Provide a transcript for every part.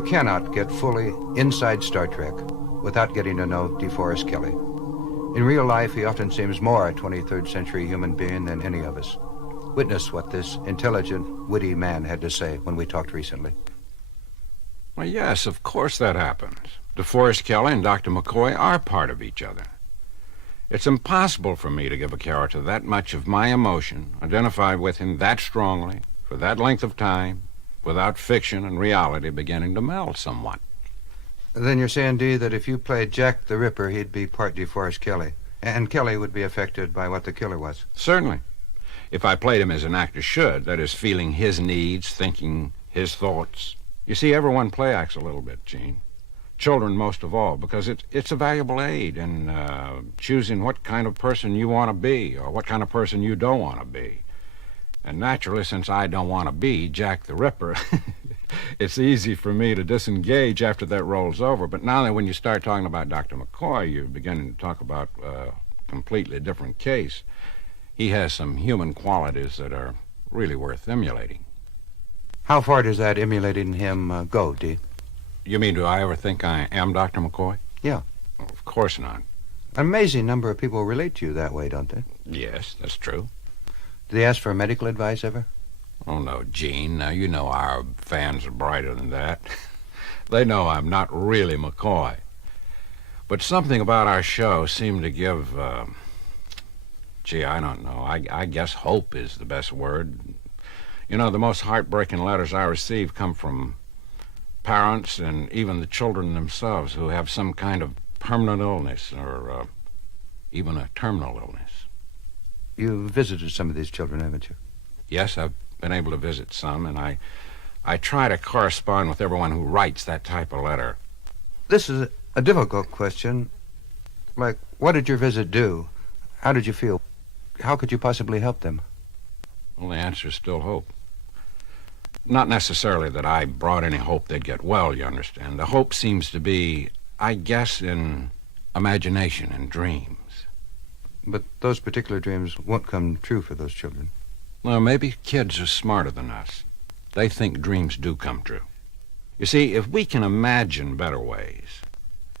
You cannot get fully inside Star Trek without getting to know DeForrest Kelley. In real life, he often seems more a 23rd century human being than any of us. Witness what this intelligent, witty man had to say when we talked recently. Well, yes, of course that happens. DeForrest Kelley and Dr. McCoy are part of each other. It's impossible for me to give a character that much of my emotion, identify with him that strongly, for that length of time, without fiction and reality beginning to meld somewhat. Then you're saying, Dee, that if you played Jack the Ripper, he'd be part DeForrest Kelley, and Kelley would be affected by what the killer was? Certainly. If I played him as an actor should, that is, feeling his needs, thinking his thoughts. You see, everyone play acts a little bit, Gene. Children most of all, because it's a valuable aid in choosing what kind of person you want to be or what kind of person you don't want to be. And naturally, since I don't want to be Jack the Ripper, it's easy for me to disengage after that rolls over. But now that when you start talking about Dr. McCoy, you're beginning to talk about a completely different case. He has some human qualities that are really worth emulating. How far does that emulating him go, Dee? You mean, do I ever think I am Dr. McCoy? Yeah. Well, of course not. An amazing number of people relate to you that way, don't they? Yes, that's true. Do they ask for medical advice ever? Oh, no, Gene. Now, you know our fans are brighter than that. They know I'm not really McCoy. But something about our show seemed to give, I don't know. I guess hope is the best word. You know, the most heartbreaking letters I receive come from parents and even the children themselves who have some kind of permanent illness or even a terminal illness. You've visited some of these children, haven't you? Yes, I've been able to visit some, and I try to correspond with everyone who writes that type of letter. This is a difficult question. Like, what did your visit do? How did you feel? How could you possibly help them? Well, the answer is still hope. Not necessarily that I brought any hope they'd get well, you understand. The hope seems to be, I guess, in imagination and dreams. But those particular dreams won't come true for those children. Well, maybe kids are smarter than us. They think dreams do come true. You see, if we can imagine better ways,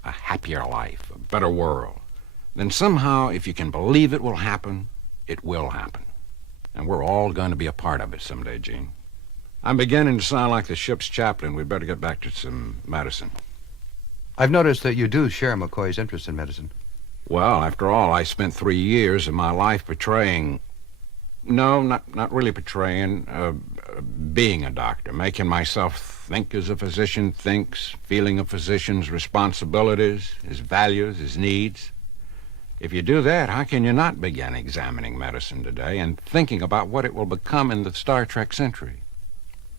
a happier life, a better world, then somehow, if you can believe it will happen, it will happen. And we're all going to be a part of it someday, Gene. I'm beginning to sound like the ship's chaplain. We'd better get back to some medicine. I've noticed that you do share McCoy's interest in medicine. Well, after all, I spent 3 years of my life not really portraying, being a doctor, making myself think as a physician thinks, feeling a physician's responsibilities, his values, his needs. If you do that, how can you not begin examining medicine today and thinking about what it will become in the Star Trek century?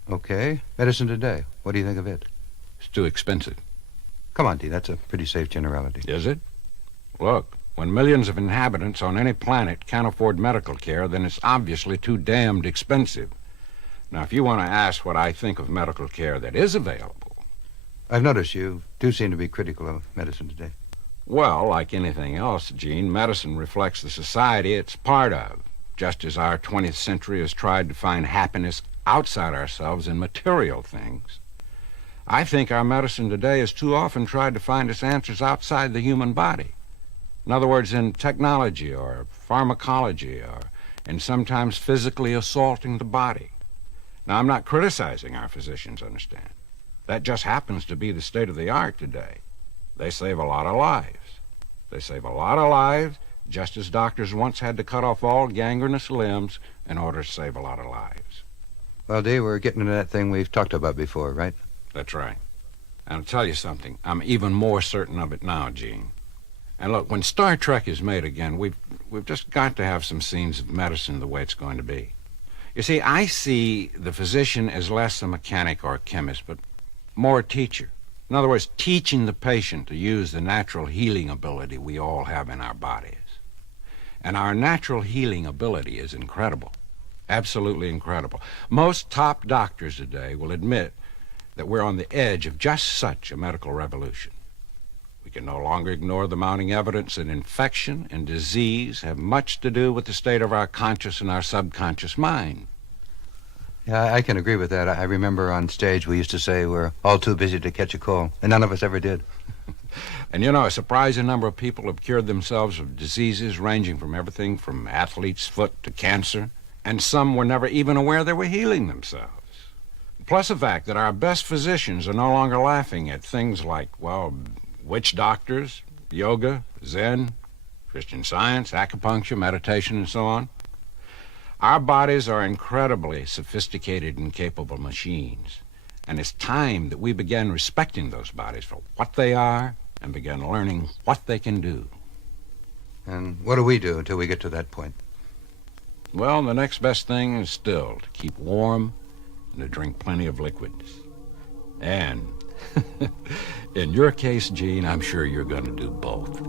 Okay. Medicine today. What do you think of it? It's too expensive. Come on, Dee. That's a pretty safe generality. Is it? Look, when millions of inhabitants on any planet can't afford medical care, then it's obviously too damned expensive. Now, if you want to ask what I think of medical care that is available... I've noticed you do seem to be critical of medicine today. Well, like anything else, Gene, medicine reflects the society it's part of, just as our 20th century has tried to find happiness outside ourselves in material things. I think our medicine today has too often tried to find its answers outside the human body. In other words, in technology or pharmacology and sometimes physically assaulting the body. Now, I'm not criticizing our physicians, understand. That just happens to be the state of the art today. They save a lot of lives. They save a lot of lives, just as doctors once had to cut off all gangrenous limbs in order to save a lot of lives. Well, Dee, we're getting into that thing we've talked about before, right? That's right. And I'll tell you something. I'm even more certain of it now, Gene. And look, when Star Trek is made again, we've just got to have some scenes of medicine the way it's going to be. You see, I see the physician as less a mechanic or a chemist, but more a teacher. In other words, teaching the patient to use the natural healing ability we all have in our bodies. And our natural healing ability is incredible, absolutely incredible. Most top doctors today will admit that we're on the edge of just such a medical revolution. We can no longer ignore the mounting evidence that infection and disease have much to do with the state of our conscious and our subconscious mind. Yeah, I can agree with that. I remember on stage we used to say we're all too busy to catch a cold, and none of us ever did. And you know, a surprising number of people have cured themselves of diseases ranging from everything from athlete's foot to cancer, and some were never even aware they were healing themselves. Plus the fact that our best physicians are no longer laughing at things like, well, witch doctors, yoga, Zen, Christian Science, acupuncture, meditation, and so on. Our bodies are incredibly sophisticated and capable machines, and it's time that we begin respecting those bodies for what they are and begin learning what they can do. And what do we do until we get to that point? Well, the next best thing is still to keep warm and to drink plenty of liquids. And in your case, Gene, I'm sure you're going to do both.